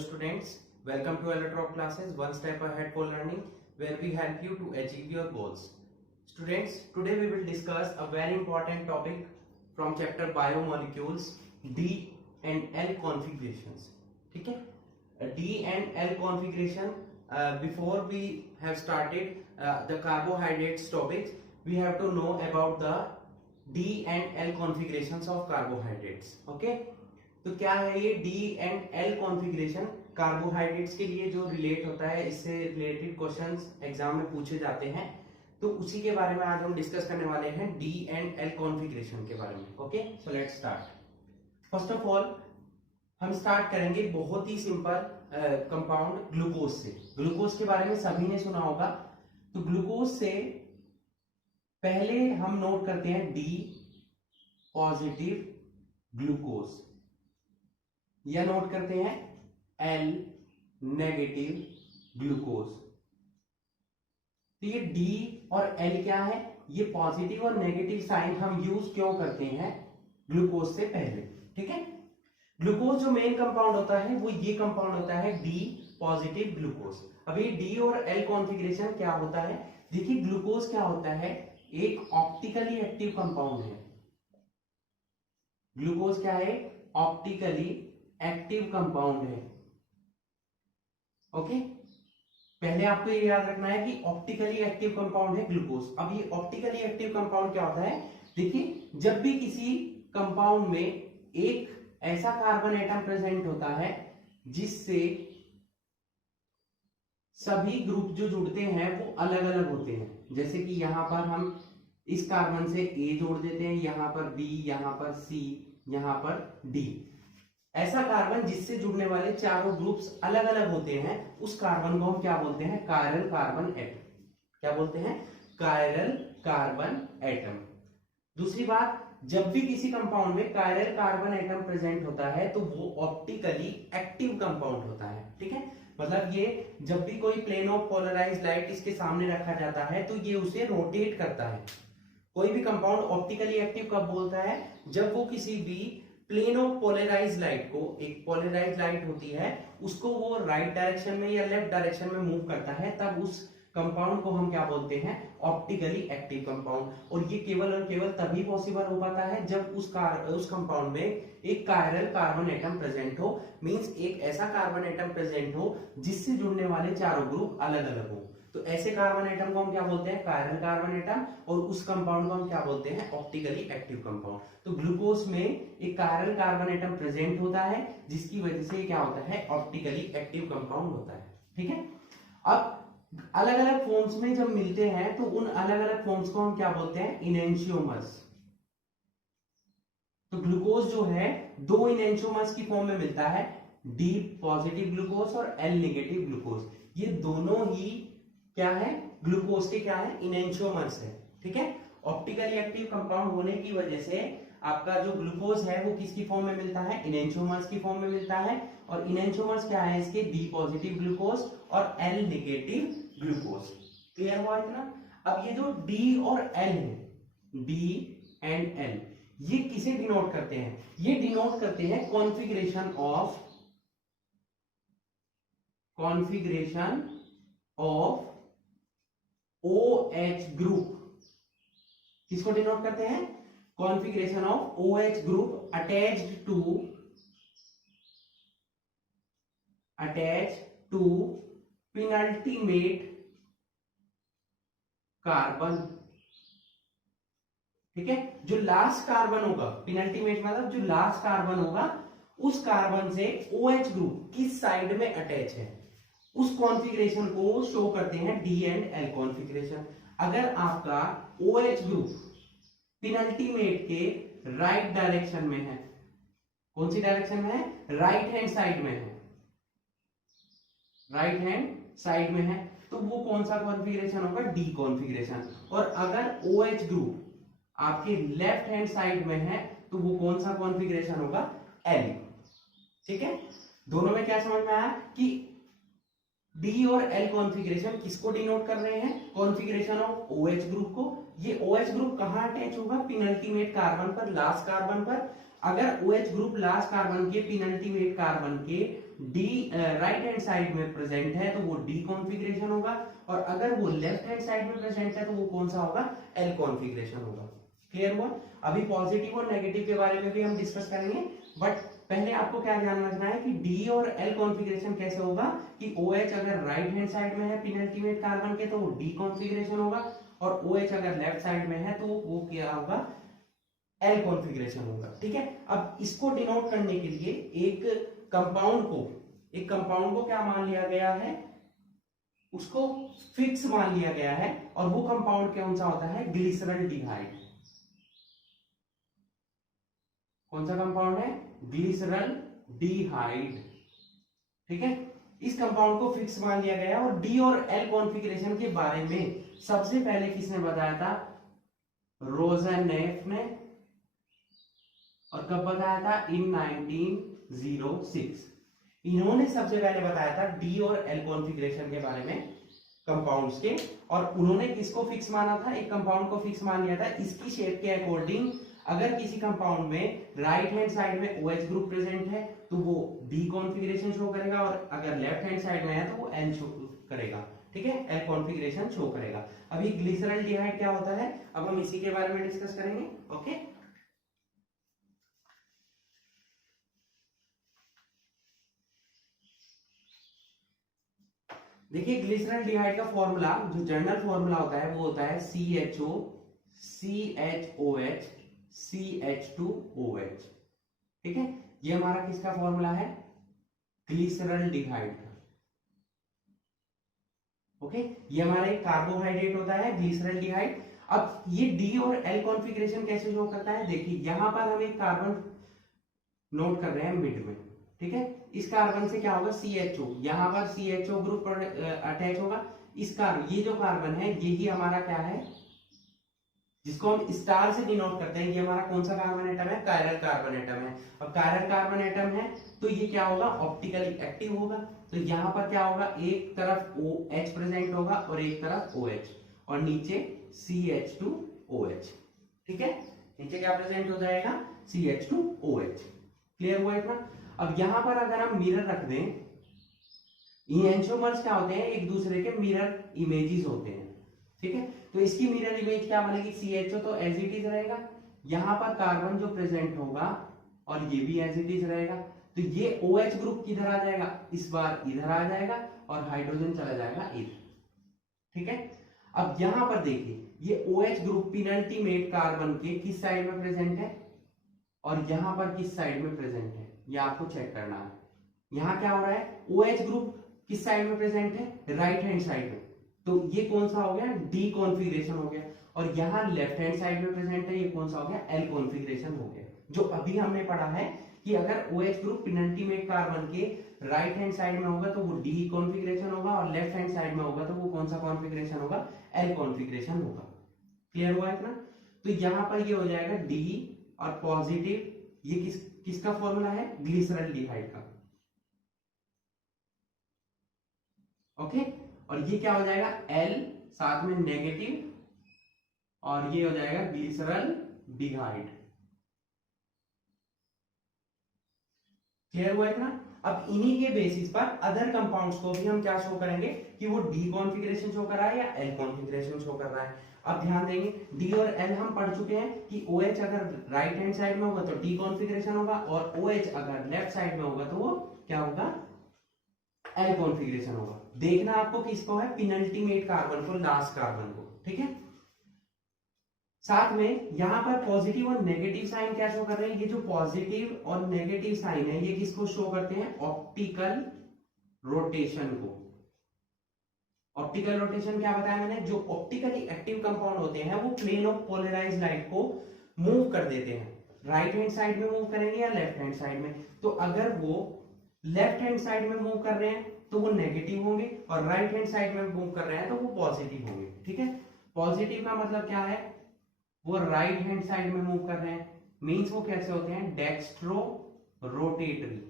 students, welcome to Electro classes, one step ahead for learning, where we help you to achieve your goals. Students, today we will discuss a very important topic from chapter biomolecules, D and L configurations. ठीक है? D and L configuration. Before we have started the carbohydrates topics, we have to know about the D and L configurations of carbohydrates. Okay? तो क्या है ये D and L configuration? Carbohydrates के लिए जो relate होता है, इससे रिलेटेड क्वेश्चंस एग्जाम में पूछे जाते हैं, तो उसी के बारे में आज हम डिस्कस करने वाले हैं, डी एंड एल कॉन्फ़िगरेशन के बारे में. Okay, so let's start. First of all हम स्टार्ट करेंगे बहुत ही सिंपल कंपाउंड ग्लूकोज से. ग्लूकोज के बारे में सभी ने सुना होगा. तो ग्लूकोज से पहले हम नोट करते हैं डी पॉजिटिव ग्लूकोज, या नोट करते हैं एल नेगेटिव ग्लूकोज. तो ये डी और एल क्या है? ये पॉजिटिव और नेगेटिव साइन हम यूज क्यों करते हैं ग्लूकोज से पहले? ठीक है. ग्लूकोज जो मेन कंपाउंड होता है वो ये कंपाउंड होता है डी पॉजिटिव ग्लूकोज. अब ये डी और एल कॉन्फ़िगरेशन क्या होता है? देखिए, ग्लूकोज क्या होता है? एक ऑप्टिकली एक्टिव कंपाउंड है. ग्लूकोज क्या है? ऑप्टिकली एक्टिव कंपाउंड है. ओके, पहले आपको ये याद रखना है कि ऑप्टिकली एक्टिव कंपाउंड है ग्लूकोज. अब ये ऑप्टिकली एक्टिव कंपाउंड क्या होता है? देखिए, जब भी किसी कंपाउंड में एक ऐसा कार्बन एटम प्रेजेंट होता है जिससे सभी ग्रुप जो जुड़ते हैं वो अलग अलग होते हैं, जैसे कि यहां पर हम इस कार्बन से ए जोड़ देते हैं, यहां पर बी, यहां पर सी, यहां पर डी. ऐसा कार्बन जिससे जुड़ने वाले चारों ग्रुप्स अलग अलग होते हैं, उस कार्बन को हम क्या बोलते हैं? Chiral carbon atom. क्या बोलते हैं? Chiral carbon atom. दूसरी बात, जब भी किसी कंपाउंड में कायरल कार्बन एटम प्रेजेंट होता है तो वो ऑप्टिकली एक्टिव कंपाउंड होता है. ठीक है, मतलब ये जब भी कोई प्लेन ऑफ पोलराइज्ड लाइट इसके सामने रखा जाता है तो ये उसे रोटेट करता है. कोई भी कंपाउंड ऑप्टिकली एक्टिव कब बोलता है? जब वो किसी भी प्लेन ऑफ पोलराइज्ड लाइट को, एक पोलराइज्ड लाइट होती है, उसको वो राइट डायरेक्शन में या लेफ्ट डायरेक्शन में मूव करता है, तब उस कंपाउंड को हम क्या बोलते हैं? Optically active compound. और ये केवल और केवल तभी पॉसिबल हो पाता है जब उस कंपाउंड में एक कायरल कार्बन एटम प्रेजेंट हो. मींस एक ऐसा कार्बन एटम प्रेजेंट हो जिससे जुड़ने वाले चारों ग्रुप अलग अलग हो. तो ऐसे कार्बन एटम को हम क्या बोलते हैं? Chiral carbon atom. और उस कंपाउंड को हम क्या बोलते हैं? Optically active compound. तो ग्लूकोज में एक कायरल कार्बन एटम प्रेजेंट होता है जिसकी वजह से क्या होता है? ऑप्टिकली एक्टिव कंपाउंड होता है. ठीक है. अब अलग अलग फॉर्म्स में जब मिलते हैं तो उन अलग अलग फॉर्म्स को हम क्या बोलते हैं? इनेंशियोमर्स. तो ग्लूकोज जो है दो इनेंशियोमर्स की फॉर्म में मिलता है, डी पॉजिटिव ग्लूकोज और एल नेगेटिव ग्लूकोज. ये दोनों ही क्या है? ग्लूकोज के क्या है? इनेंशियोमर्स है. ठीक है. ऑप्टिकली एक्टिव कंपाउंड होने की वजह से आपका जो ग्लूकोज है वो किसकी फॉर्म में मिलता है? इनेंशियोमर्स की फॉर्म में मिलता है. और इनेंशियोमर्स क्या है इसके? डी पॉजिटिव ग्लूकोज और एल नेगेटिव ग्लूकोज. क्लियर हुआ इतना? अब ये जो डी और एल है, डी एंड एल, ये किसे डिनोट करते हैं? ये डिनोट करते हैं कॉन्फ़िगरेशन ऑफ OH ग्रुप. किसको डिनोट करते हैं? Configuration of OH group attached to penultimate carbon. ठीक है. जो लास्ट कार्बन होगा, पेनल्टीमेट मतलब जो लास्ट कार्बन होगा, उस कार्बन से OH ग्रुप किस साइड में अटैच है, उस कॉन्फ़िगरेशन को शो करते हैं डी एंड एल कॉन्फ़िगरेशन. अगर आपका OH ग्रुप पेनल्टीमेट के राइट डायरेक्शन में है, कौन सी डायरेक्शन में है? राइट हैंड साइड में है. राइट हैंड साइड में है तो वो कौन सा कॉन्फ़िगरेशन होगा? D configuration. और अगर OH ग्रुप आपके लेफ्ट हैंड साइड में है तो वो कौन सा कॉन्फ़िगरेशन होगा? एल. ठीक है. दोनों में क्या समझ में आया कि डी और एल कॉन्फ़िगरेशन किसको डिनोट कर रहे हैं? कॉन्फ़िगरेशन ऑफ OH ग्रुप को. ये OH ग्रुप कहां अटैच होगा? पेनल्टीमेट कार्बन पर, लास्ट कार्बन पर. अगर OH ग्रुप लास्ट कार्बन के पेनल्टीमेट कार्बन के डी राइट हैंड साइड में प्रेजेंट है तो वो डी कॉन्फ़िगरेशन होगा, और अगर वो लेफ्ट हैंड साइड में प्रेजेंट है तो वो कौन सा होगा, एल कॉन्फ़िगरेशन होगा। क्लियर हुआ? अभी पॉजिटिव और नेगेटिव के बारे में भी हम डिस्कस करेंगे, बट पहले आपको क्या ध्यान रखना है कि डी और एल कॉन्फ़िगरेशन कैसे होगा कि OH अगर राइट हैंड साइड में है पिनल्टीमेट कार्बन के तो वो डी कॉन्फ़िगरेशन होगा, और OH अगर लेफ्ट साइड में है तो वो क्या होगा, एल कॉन्फ़िगरेशन होगा। ठीक है, अब इसको डिनोट करने के लिए एक कंपाउंड को क्या मान लिया गया है, उसको फिक्स मान लिया गया है, और वो कंपाउंड कौन सा होता है, ग्लिसरॉल्डिहाइड। कौन सा कंपाउंड है, ग्लिसरॉल्डिहाइड। ठीक है, इस कंपाउंड को फिक्स मान लिया गया, और डी और एल कॉन्फ़िगरेशन के बारे में सबसे पहले किसने बताया था, रोज़नेफ ने, और कब बताया था, इन 1906। इन्होंने सबसे पहले बताया था डी और एल कॉन्फ़िगरेशन के बारे में कंपाउंड्स के, और उन्होंने किसको फिक्स माना था, एक कंपाउंड को फिक्स मान लिया था इसकी शेप के अकॉर्डिंग। अगर किसी कंपाउंड में राइट हैंड साइड में OH ग्रुप प्रेजेंट है तो वो डी कॉन्फ़िगरेशन शो करेगा, और अगर लेफ्ट हैंड साइड में है तो वो एल शो करेगा। ठीक है, एल कॉन्फ़िगरेशन शो करेगा। अभी ग्लिसरॉल्डिहाइड क्या होता है, अब हम इसी के बारे में डिस्कस करेंगे। ओके, देखिए ग्लिसरॉल्डिहाइड का फॉर्मूला, जो जनरल फॉर्मूला होता है वो होता है CHO CHOH CH2OH। ठीक है, ये हमारा किसका फॉर्मूला है, ग्लिसरॉल्डिहाइड का। ओके, ये हमारा एक कार्बोहाइड्रेट होता है ग्लिसरॉल्डिहाइड। अब ये डी और एल कॉन्फ़िगरेशन कैसे शो करता है, देखिए यहां पर हम एक कार्बन नोट कर रहे हैं मिड में। ठीक है, इस कार्बन से क्या होगा, CHO, यहां पर CHO ग्रुप अटैच होगा। इस कार्बन, ये जो कार्बन है यही हमारा क्या है, जिसको हम स्टार से डिनोट करते हैं, ये हमारा कौन सा कार्बन एटम है, कायरल कार्बन एटम है। और कायरल कार्बन एटम है तो ये क्या होगा, ऑप्टिकली एक्टिव होगा। तो यहाँ पर क्या होगा, एक तरफ OH प्रेजेंट होगा और एक तरफ OH, और नीचे CH2OH। ठीक है, नीचे क्या प्रेजेंट हो जाएगा, CH2OH। क्लियर हुआ इतना? अब यहां पर अगर हम मिरर रख दें, एंटियोमर्स क्या होते हैं, एक दूसरे के मिरर इमेजेस होते हैं। ठीक है, तो इसकी मिरर इमेज क्या बनेगी, CHO तो एज इट इज रहेगा, यहां पर कार्बन जो प्रेजेंट होगा और ये भी एज इट इज रहेगा, तो ये OH ग्रुप किधर आ जाएगा, इस बार इधर आ जाएगा, और हाइड्रोजन चला जाएगा इधर। ठीक है, अब यहां पर देखिए ये OH ग्रुप पिनल्टीमेट कार्बन के किस साइड में प्रेजेंट है, और यहां पर किस साइड में प्रेजेंट है, ये आपको चेक करना है। यहां क्या हो रहा है, OH ग्रुप किस साइड में प्रेजेंट है, राइट हैंड साइड में, तो ये कौन सा हो गया, डी कॉन्फ़िगरेशन हो गया। और यहां लेफ्ट हैंड साइड में प्रेजेंट है, ये कौन सा हो गया, एल कॉन्फ़िगरेशन हो गया। जो अभी हमने पढ़ा है कि अगर OH ग्रुप पिनल्टीमेट कार्बन के राइट हैंड साइड में होगा तो वो डी कॉन्फ़िगरेशन होगा, और लेफ्ट हैंड साइड में होगा तो वो कौन सा कॉन्फ़िगरेशन होगा, एल कॉन्फ़िगरेशन होगा। क्लियर हुआ इतना? तो यहां पर ये हो जाएगा डी, और पॉजिटिव, ये किसका फॉर्मूला है, ग्लिसरॉल्डिहाइड का। ओके, और ये क्या हो जाएगा, L साथ में नेगेटिव, और ये हो जाएगा ग्लिसरॉल्डिहाइड। क्लियर हुआ इतना? अब इन्हीं के बेसिस पर अदर कंपाउंड्स को भी हम क्या शो करेंगे कि वो डी कॉन्फ़िगरेशन शो कर रहा है या एल कॉन्फ़िगरेशन शो कर रहा है। अब ध्यान देंगे, डी और एल हम पढ़ चुके हैं कि OH अगर राइट हैंड साइड में होगा तो डी कॉन्फ़िगरेशन होगा, और OH अगर लेफ्ट साइड में होगा तो वो क्या होगा, एल कॉन्फ़िगरेशन होगा। देखना आपको किसको है, पिनल्टीमेट कार्बन को, लास्ट कार्बन को। ठीक है, साथ में यहां पर पॉजिटिव और नेगेटिव साइन क्या शो कर रहे हैं, ये जो पॉजिटिव और नेगेटिव साइन है ये किसको शो करते हैं, ऑप्टिकल रोटेशन को। ऑप्टिकल रोटेशन क्या बताया मैंने, जो ऑप्टिकली एक्टिव कंपाउंड होते हैं वो प्लेन ऑफ पोलराइज्ड लाइट को मूव कर देते हैं, राइट हैंड साइड में मूव करेंगे या लेफ्ट हैंड साइड में। तो अगर वो लेफ्ट हैंड साइड में मूव कर रहे हैं तो वो नेगेटिव होंगे, और राइट हैंड साइड में मूव कर रहे हैं तो वो पॉजिटिव होंगे। ठीक है, पॉजिटिव का मतलब क्या है, वो राइट हैंड साइड में मूव कर रहे हैं, मींस वो कैसे होते हैं, डेक्स्ट्रो रोटेटरी।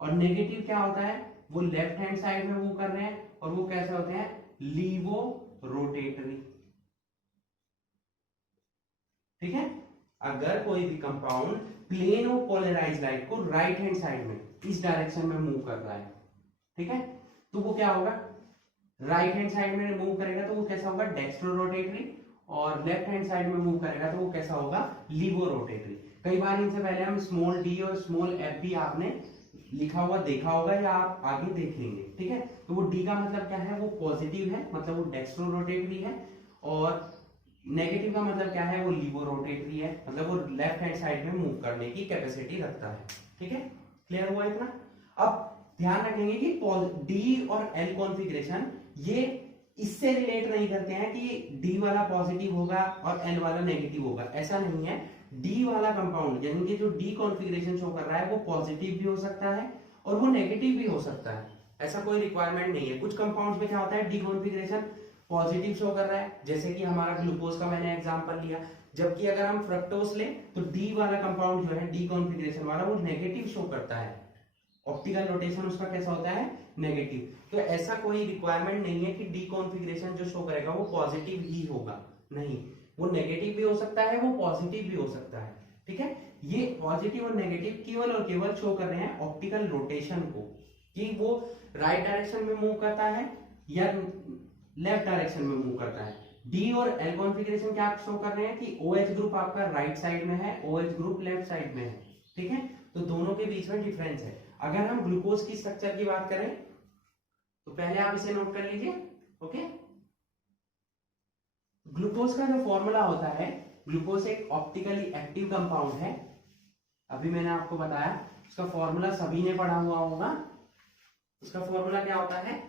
और नेगेटिव क्या होता है, वो लेफ्ट हैंड साइड में मूव कर रहे हैं, और वो कैसे होते हैं, लीवो रोटेटरी। ठीक है, अगर कोई भी compound plane of polarise light को राइट हैंड साइड में इस डायरेक्शन में मूव कर रहा है, ठीक है, तो वो क्या होगा, राइट हैंड साइड में मूव करेगा तो वो कैसा होगा, डेक्स्ट्रो रोटेटरी, और लेफ्ट हैंड साइड में मूव करेगा तो वो कैसा होगा, लीवो रोटेटरी। कई बार इनसे पहले हम स्मॉल डी और स्मॉल एफ भी आपने लिखा हुआ देखा होगा या आप आगे देख लेंगे, ठीक है। तो वो डी का मतलब क्या है, वो पॉजिटिव है, मतलब वो डेक्स्ट्रो रोटेटरी है, और नेगेटिव का मतलब क्या है, वो लीवो रोटेटरी है, मतलब वो लेफ्ट हैंड साइड में मूव करने की कैपेसिटी रखता है, ठीक है। क्लियर हुआ इतना। अब ध्यान रखेंगे कि डी और एल कॉन्फ़िगरेशन ये इससे रिलेट नहीं करते हैं कि डी वाला पॉजिटिव होगा और एल वाला नेगेटिव होगा, ऐसा नहीं है। डी वाला कंपाउंड यानी कि जो डी कॉन्फ़िगरेशन शो कर रहा है वो पॉजिटिव भी हो सकता है और वो नेगेटिव भी हो सकता है, ऐसा कोई रिक्वायरमेंट नहीं है। कुछ कंपाउंड्स में क्या होता है, डी कॉन्फ़िगरेशन पॉजिटिव शो कर रहा है, जैसे कि हमारा ग्लूकोज का मैंने एग्जांपल लिया, जबकि अगर हम फ्रक्टोज लें तो डी वाला कंपाउंड जो है डी कॉन्फ़िगरेशन वाला वो नेगेटिव शो करता है, ऑप्टिकल रोटेशन उसका कैसा होता है, नेगेटिव। तो ऐसा कोई रिक्वायरमेंट नहीं है कि डी कॉन्फ़िगरेशन जो शो करेगा वो पॉजिटिव ही होगा, नहीं, वो नेगेटिव भी हो सकता है, वो पॉजिटिव भी हो सकता है, ठीक है। ये पॉजिटिव और नेगेटिव केवल और केवल शो कर रहे हैं ऑप्टिकल रोटेशन को, कि वो राइट डायरेक्शन में मूव करता है या लेफ्ट डायरेक्शन में मूव करता है। डी और एल कॉन्फ़िगरेशन क्या शो कर रहे हैं कि OH ग्रुप आपका राइट साइड में है, OH ग्रुप लेफ्ट साइड में है, ठीक है। तो दोनों के बीच में डिफरेंस है। अगर हम ग्लूकोज की स्ट्रक्चर की बात करें तो पहले आप इसे नोट कर लीजिए, ओके। ग्लूकोज का जो फॉर्मूला होता है, ग्लूकोज एक ऑप्टिकली एक्टिव कंपाउंड है, अभी मैंने आपको बताया, उसका फॉर्मूला सभी ने पढ़ा हुआ होगा। उसका फॉर्मूला क्या होता है,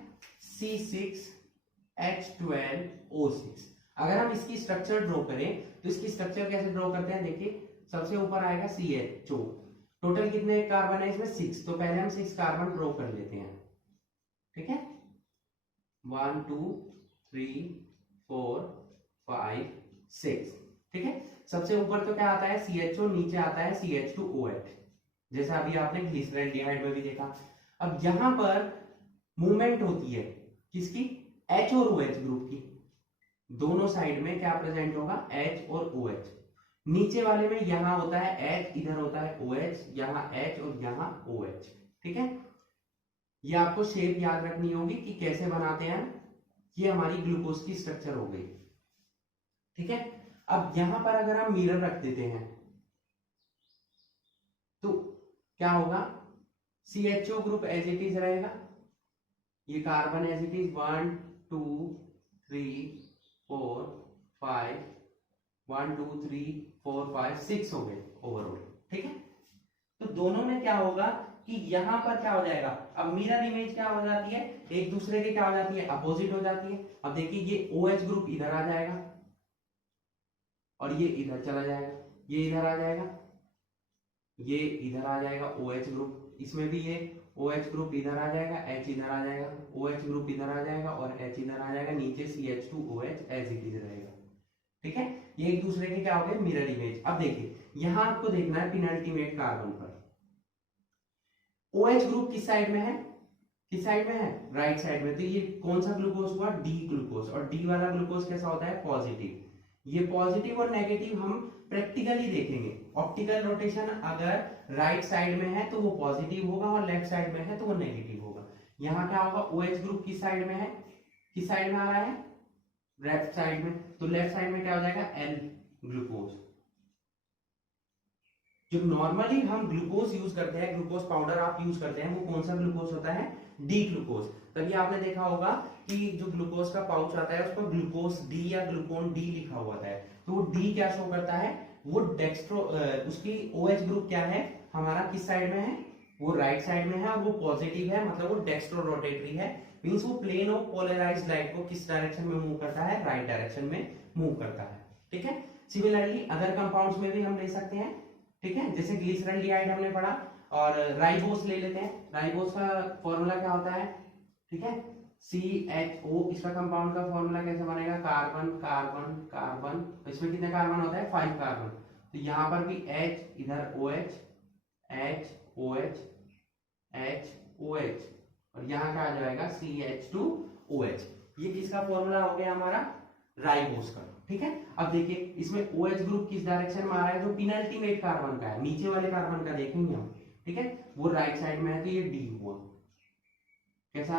C6H12O6। अगर हम इसकी स्ट्रक्चर ड्रॉ करें तो इसकी स्ट्रक्चर कैसे ड्रॉ करते हैं, देखिए सबसे ऊपर आएगा CHO, टोटल कितने कार्बन है इसमें, 6, तो पहले हम 6 कार्बन ड्रॉ कर लेते हैं, ठीक है, 1 2 3 4 5 6, ठीक है। सबसे ऊपर तो क्या आता है CHO, नीचे आता है CH2OH, जैसा अभी आपने ग्लिसरॉल्डिहाइड में भी देखा। अब यहां पर मूवमेंट होती है किसकी, H और OH ग्रुप की, दोनों साइड में क्या प्रेजेंट होगा, H और OH। नीचे वाले में यहां होता है H, इधर होता है OH, यहां H और यहां OH, ठीक है। ये आपको शेप याद रखनी होगी कि कैसे बनाते हैं। ये हमारी ग्लूकोज की स्ट्रक्चर हो गई, ठीक है। अब यहां पर अगर हम मिरर रख देते हैं तो क्या होगा, CHO group as it is रहेगा, ये कार्बन एज इट इज 1 2 3 4 5 1 2 3 4 5 6 हो गए ओवरऑल, ठीक है। तो दोनों में क्या होगा कि यहां पर क्या हो जाएगा, अब मिरर इमेज क्या हो जाती है, एक दूसरे के क्या हो जाती है, अपोजिट हो जाती है। अब देखिए ये OH ग्रुप इधर आ जाएगा और ये इधर चला जाएगा, ये इधर आ जाएगा, ये इधर आ जाएगा OH ग्रुप, इसमें भी ये OH ग्रुप इधर आ जाएगा, H इधर आ जाएगा, OH ग्रुप इधर आ जाएगा और H इधर आ जाएगा, नीचे CH2OH एज इट इज रहेगा, ठीक है। ये एक दूसरे के क्या हो गए, मिरर इमेज। अब देखिए यहां आपको देखना है पिनल्टीमेट कार्बन पर OH ग्रुप किस साइड में है, किस साइड में है, राइट साइड में। तो ये कौन सा ग्लूकोज हुआ, डी ग्लूकोज, और डी वाला ग्लूकोज कैसा होता है, पॉजिटिव। ये पॉजिटिव और नेगेटिव हम प्रैक्टिकली देखेंगे। ऑप्टिकल रोटेशन अगर राइट साइड में है तो वो पॉजिटिव होगा और लेफ्ट साइड में है तो वो नेगेटिव होगा। यहाँ क्या होगा, OH ग्रुप किस साइड में है, किस साइड में आ रहा है, लेफ्ट साइड में, तो लेफ्ट साइड में क्या हो जाएगा, L ग्लूकोज। जो नॉर्मली हम ग्लूकोज यूज करते हैं, ग्लूकोज पाउडर आप यूज करते हैं, वो कौन सा ग्लूकोज होता है, डी ग्लूकोज। तभी आपने देखा होगा कि जो ग्लूकोज का पाउच आता है उस पर ग्लूकोज डी या ग्लूकोन डी लिखा हुआ है। तो वो डी क्या शो करता है, वो डेक्स्ट्रो उसकी OH ग्रुप क्या है हमारा, किस साइड में है, वो राइट साइड में है और वो पॉजिटिव है, मतलब वो डेक्स्ट्रो रोटेटरी है। मींस वो प्लेन ऑफ पोलराइज्ड लाइट को किस डायरेक्शन में मूव करता है, राइट डायरेक्शन में मूव करता है, ठीक है। सिमिलरली अदर कंपाउंड्स में भी हम ले सकते हैं, ठीक है, जैसे ग्लिसरॉल्डिहाइड हमने पढ़ा, और राइबोस ले लेते हैं। राइबोस का फॉर्मूला क्या होता है, ठीक है, CHO। इसका कंपाउंड का फॉर्मूला कैसे बनेगा, कार्बन कार्बन कार्बन, तो इसमें कितने कार्बन होता है, 5 कार्बन। तो यहाँ पर भी H, इधर OH, H OH H OH, और यहाँ क्या आ जाएगा, CH2OH। ये किसका फॉर्मूला हो गया हमारा, राइबोस का। ठीक है, अब देखिए इसमें OH ग्रुप किस डायरेक्शन में आ रहा है, जो पिनल्टीमेट कार्बन का है, नीचे वाले कार्बन का देखेंगे हम। ठीक है, वो राइट साइड में है, तो ये डी हुआ। कैसा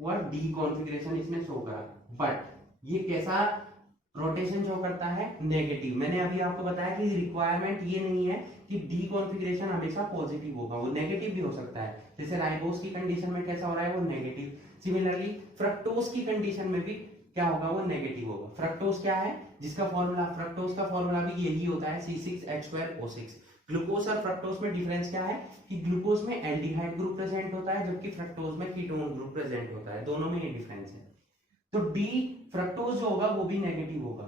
हुआ, डी कॉन्फ़िगरेशन इसने शो करा। बट ये कैसा रोटेशन शो करता है, नेगेटिव। मैंने अभी आपको बताया कि रिक्वायरमेंट ये नहीं है कि डी कॉन्फ़िगरेशन हमेशा पॉजिटिव होगा, वो नेगेटिव भी हो सकता है। जैसे राइबोस की कंडीशन में कैसा हो रहा है, वो नेगेटिव। सिमिलरली फ्रक्टोज की कंडीशन में भी क्या होगा, वो नेगेटिव होगा। फ्रक्टोज क्या है, जिसका फॉर्मूला, फ्रक्टोज का फॉर्मूला भी यही होता है, C6H12O6। ग्लूकोज और फ्रक्टोज में डिफरेंस क्या है कि ग्लूकोज में एल्डिहाइड ग्रुप प्रेजेंट होता है, जबकि फ्रक्टोज में कीटोन ग्रुप प्रेजेंट होता है। दोनों में ये डिफरेंस है। तो डी फ्रक्टोज जो होगा वो भी नेगेटिव होगा।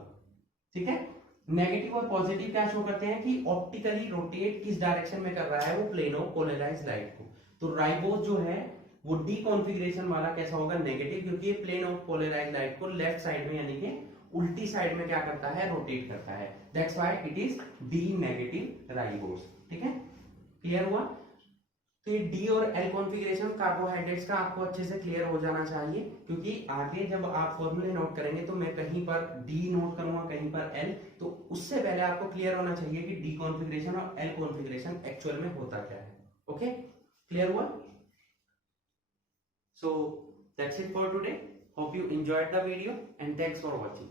ठीक है, नेगेटिव और पॉजिटिव क्या शो करते हैं कि ऑप्टिकली रोटेट किस डायरेक्शन में कर रहा है, वो प्लेन ऑफ पोलराइज्ड लाइट को। तो राइबोस जो है वो डी कॉन्फ़िगरेशन वाला कैसा होगा, नेगेटिव, क्योंकि ये प्लेन ऑफ पोलराइज्ड लाइट को लेफ्ट साइड में यानी कि उल्टी साइड में क्या करता है, रोटेट करता है। That's why it is D negative ribose. ठीक है, क्लियर हुआ। तो ये डी और एल कॉन्फ़िगरेशन कार्बोहाइड्रेट्स का आपको अच्छे से क्लियर हो जाना चाहिए, क्योंकि आगे जब आप फॉर्मूले नोट करेंगे तो मैं कहीं पर डी नोट करूंगा, कहीं पर एल, तो उससे पहले आपको क्लियर होना चाहिए कि डी कॉन्फ़िगरेशन और एल कॉन्फ़िगरेशन एक्चुअल में होता क्या है। ओके, क्लियर हुआ। So that's it for today. Hope you enjoyed the video and thanks for watching.